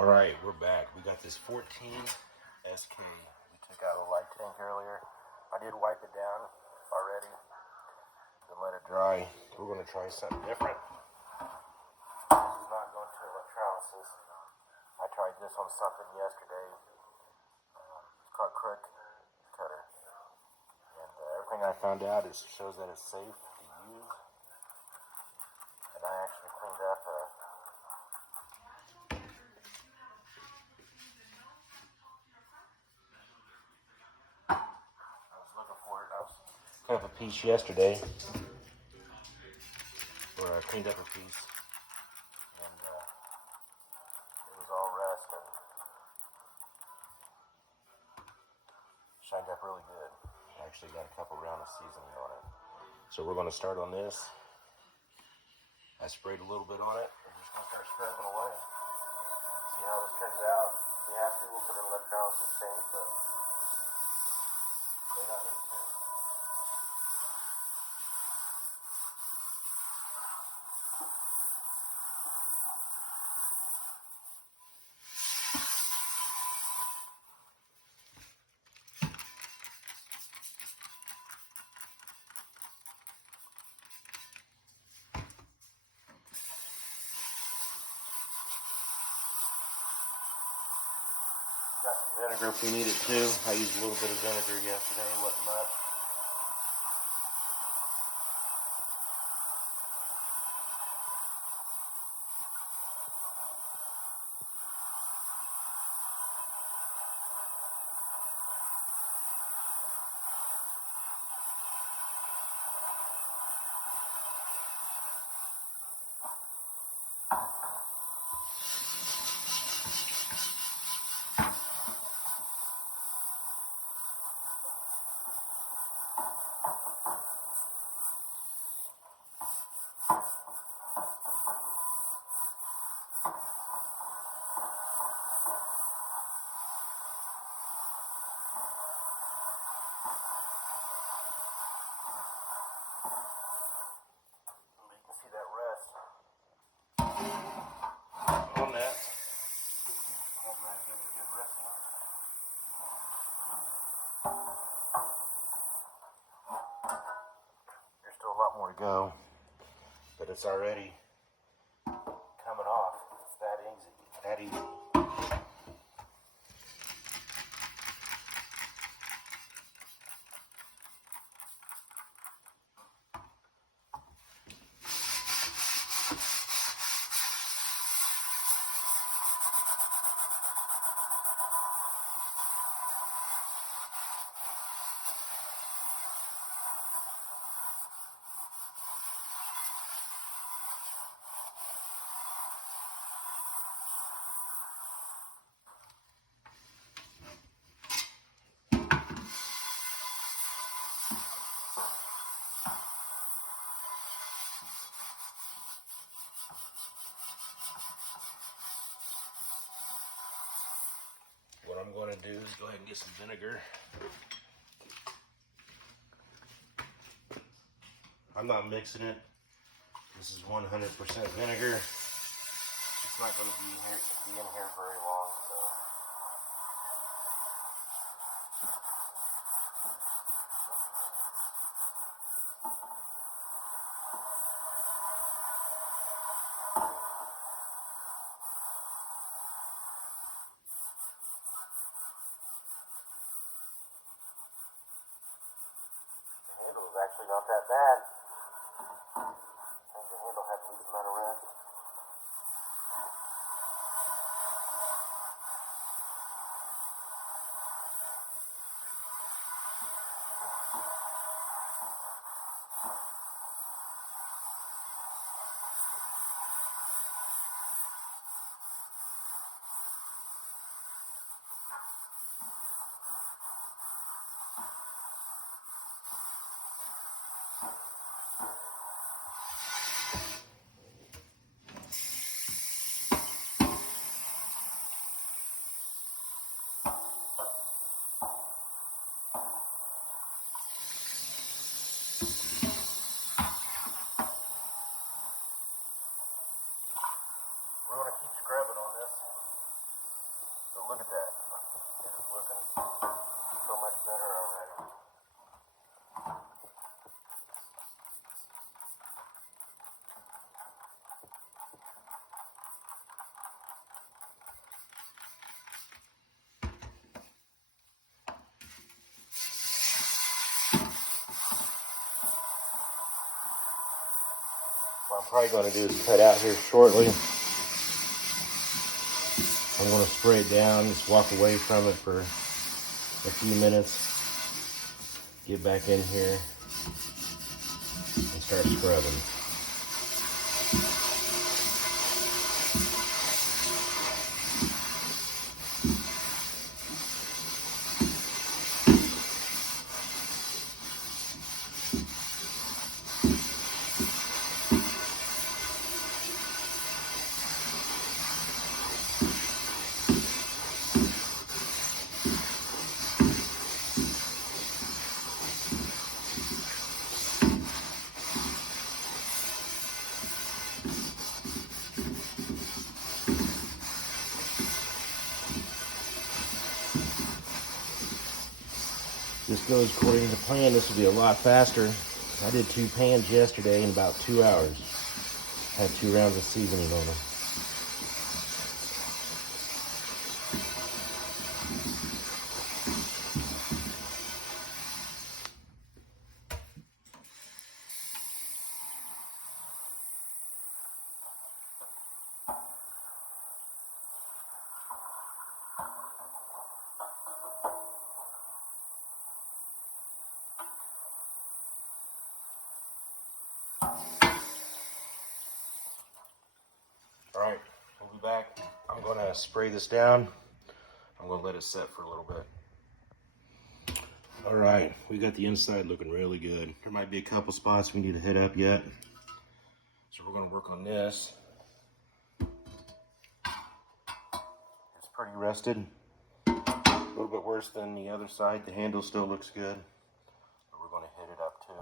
All right, we're back. We got this 14 SK. We took out a light tank earlier. I did wipe it down already and let it dry. We're going to try something different. This is not going to electrolysis. I tried this on something yesterday. It's called Crook Cutter. And everything I found out shows that it's safe to use. And I actually cleaned up up a piece yesterday, where I cleaned up a piece, and it was all rust and shined up really good. I actually got a couple rounds of seasoning on it. So we're going to start on this. I sprayed a little bit on it. We're just going to start scrubbing away. See how this turns out. If we have to, we'll put an electrolysis tank, but may not need to. Got some vinegar if we need it too. I used a little bit of vinegar yesterday, it wasn't much. You can see that rest on that. I'll go ahead and give it a good rest on. There's still a lot more to go, but it's already coming off. It's that easy. That easy. What I'm going to do is go ahead and get some vinegar. I'm not mixing it. This is 100% vinegar. It's not going to be in here very long, so. The handle is actually not that bad. I think the handle had a decent amount of rest. We're going to keep scrubbing on this. Look at that. It is looking so much better already. What I'm probably going to do is cut out here shortly. I'm going to spray it down, just walk away from it for a few minutes, get back in here, and start scrubbing. This goes according to plan. This will be a lot faster. I did 2 pans yesterday in about 2 hours. Had 2 rounds of seasoning on them. All right, we'll be back. I'm going to spray this down. I'm going to let it set for a little bit. All right, we got the inside looking really good. There might be a couple spots we need to hit up yet. So we're going to work on this. It's pretty rusted. A little bit worse than the other side. The handle still looks good. But we're going to hit it up too.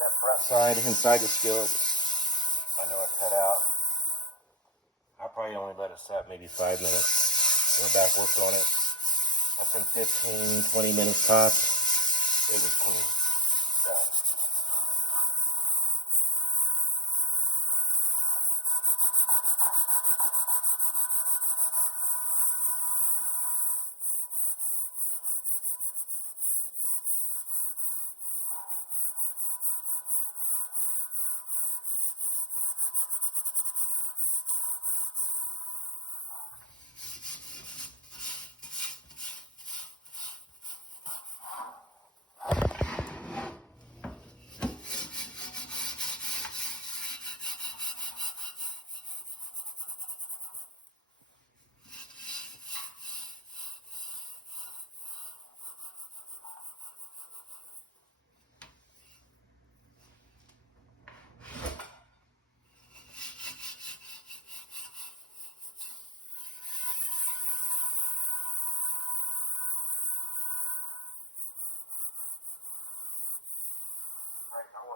That front side inside the skillet, I know I cut out. I probably only let it set maybe 5 minutes. Went back, worked on it. That's in 15, 20 minutes tops. It was clean. Done.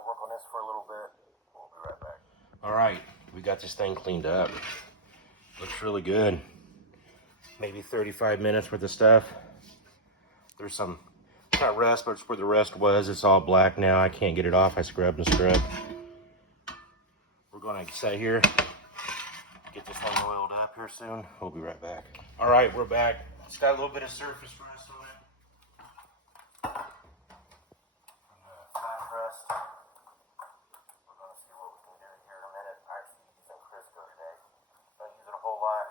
Work on this for a little bit. We'll be right back. All right, we got this thing cleaned up. Looks really good. Maybe 35 minutes worth of stuff. There's some, it's not rust, but it's where the rust was. It's all black now. I can't get it off. I scrubbed and scrubbed. We're gonna sit here, get this thing oiled up here soon. We'll be right back. All right, we're back. It's got a little bit of surface rust on it. Flat rust. We're gonna see what we can do here in a minute. I actually use some Crisco today. Don't use it a whole lot.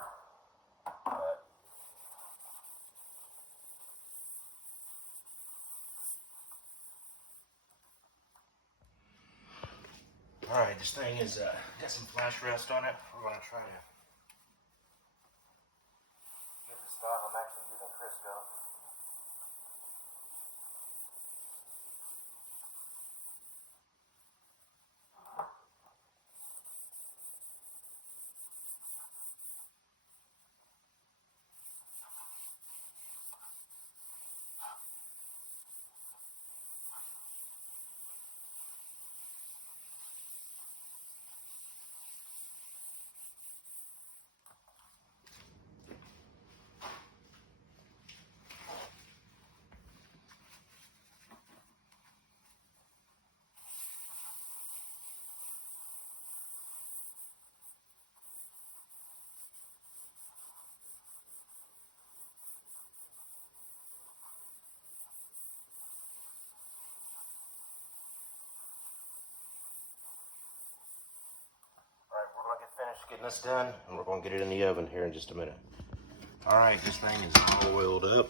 Alright, this thing is got some flash rest on it. We're going to try to get this off. I'm actually using Crisco. Alright, we're going to get finished getting this done, and we're going to get it in the oven here in just a minute. Alright, this thing is all oiled up.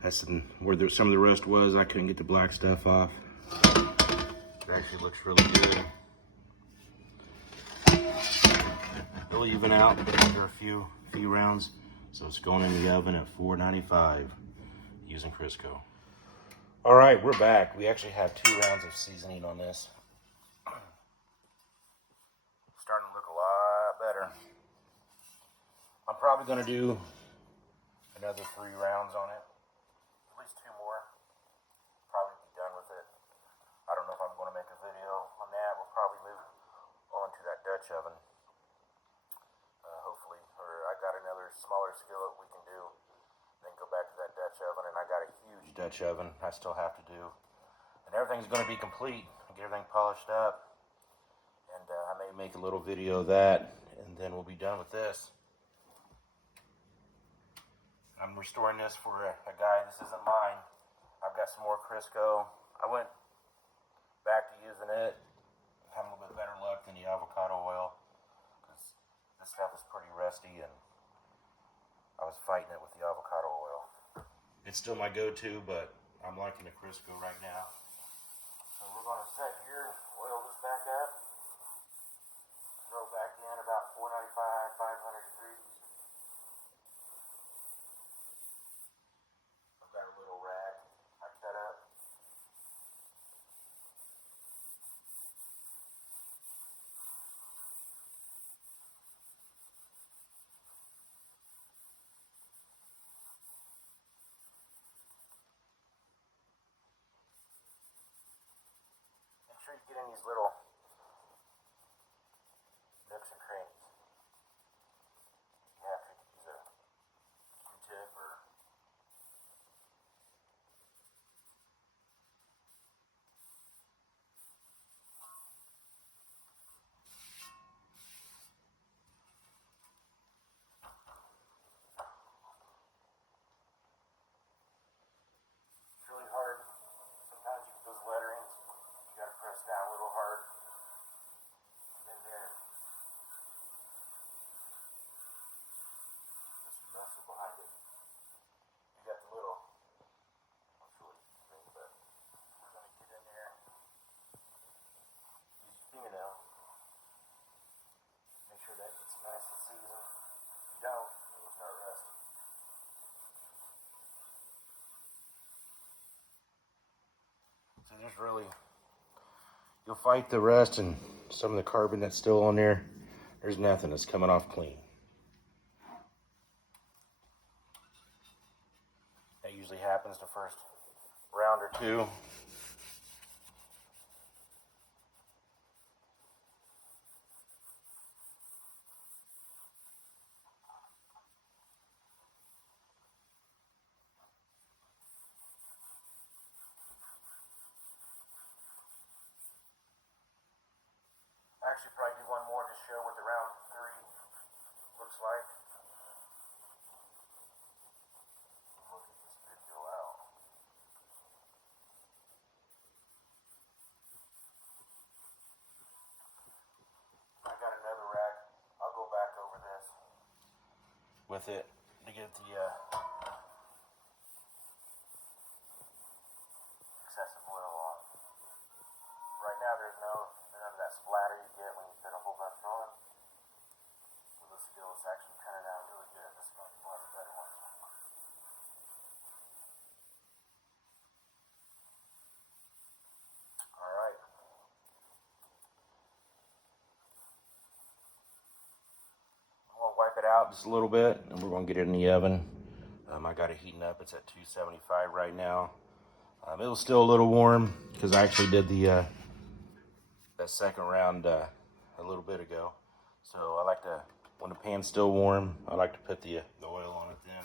That's where some of the rust was. I couldn't get the black stuff off. It actually looks really good. It'll even out after a few rounds. So it's going in the oven at 495 using Crisco. Alright, we're back. We actually have 2 rounds of seasoning on this. Starting to look a lot better. I'm probably going to do another 3 rounds on it. At least 2 more. Probably be done with it. I don't know if I'm going to make a video on that. We'll probably move on to that Dutch oven. Hopefully. Or I got another smaller skillet we can do. Then go back to that Dutch oven. And I got a huge Dutch oven I still have to do. And everything's going to be complete. Get everything polished up. And I may make a little video of that. And then we'll be done with this. I'm restoring this for a guy. This isn't mine. I've got some more Crisco. I went back to using it. Had a little bit better luck than the avocado oil. Because this stuff is pretty rusty and I was fighting it with the avocado oil. It's still my go-to, but I'm liking the Crisco right now. So we're going to set here, oil this back up. Throw back in about 495, 500 degrees. Got a little rag I cut up. Make sure you get in these little nooks and crannies. You have to use a Q-tip or it's really hard. Sometimes you get those letterings. You gotta press down a little hard. And then there. There's some muscle behind it. You got the little. That's really easy, but you're gonna get in there. Use your fingernail. Make sure that gets nice and seasoned. If you don't, it will start rusting. So there's really, you'll fight the rust and some of the carbon that's still on there. There's nothing that's coming off clean. That usually happens the first round or 2. Actually, probably do one more to show what the round 3 looks like. Look at this video out. I got another rack. I'll go back over this with it to get the excessive oil off. Right now, there's no water you get when you put a whole bunch on. Well, this deal is actually turning out really good. This is going to be one of the better ones. Alright. I'm going to wipe it out just a little bit, and we're going to get it in the oven. I got it heating up. It's at 275 right now. It was still a little warm because I actually did the that second round a little bit ago. So I like to, when the pan's still warm, I like to put the oil on it then,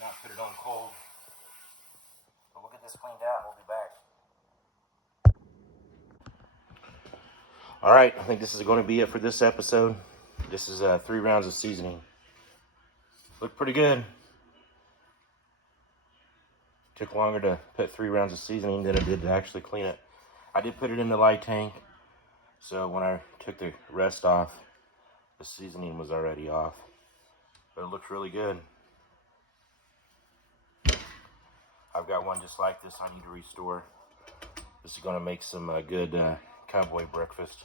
not put it on cold. But we'll get this cleaned out and we'll be back. All right, I think this is going to be it for this episode. This is 3 rounds of seasoning. Looked pretty good. Took longer to put 3 rounds of seasoning than it did to actually clean it. I did put it in the light tank, so when I took the rest off, the seasoning was already off. But it looks really good. I've got one just like this I need to restore. This is going to make some good cowboy breakfast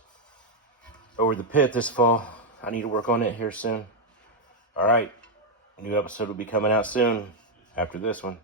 over the pit this fall. I need to work on it here soon. All right, new episode will be coming out soon after this one.